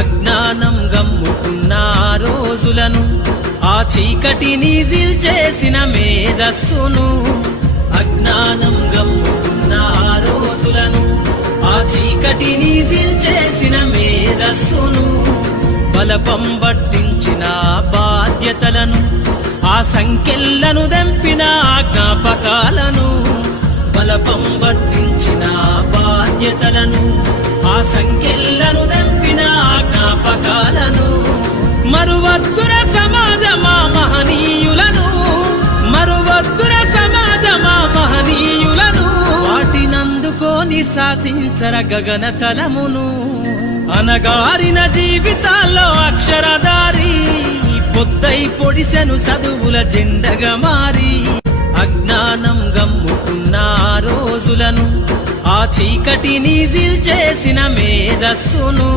అజ్ఞానం గమ్ముకున్న రోజులను ఆ చీకటిని చేసిన మేధస్సును అజ్ఞానం గమ్ముకున్న రోజులను ఆ చీకటిని చేసిన మేధస్సును బలపం పట్టించిన బాధ్యతలను ఆ సంఖ్యలను దెంపిన జ్ఞాపకాలను బలపం పట్టించిన బాధ్యతలను ఆ సంఖ్యలను దెంపిన జ్ఞాపకాలను మరువద్దుర సమాజమా మహనీయులను మరువద్దుర సమాజమా మహనీయులను వాటినందుకోని శాసించర గగన తలమును అనగారిన జీవితాల్లో అక్షరధారి పొద్దై పొడిసెను చదువుల జెండగా మారి అజ్ఞానం గమ్ముకున్న రోజులను ఆ చీకటిని చేసిన మేధస్సును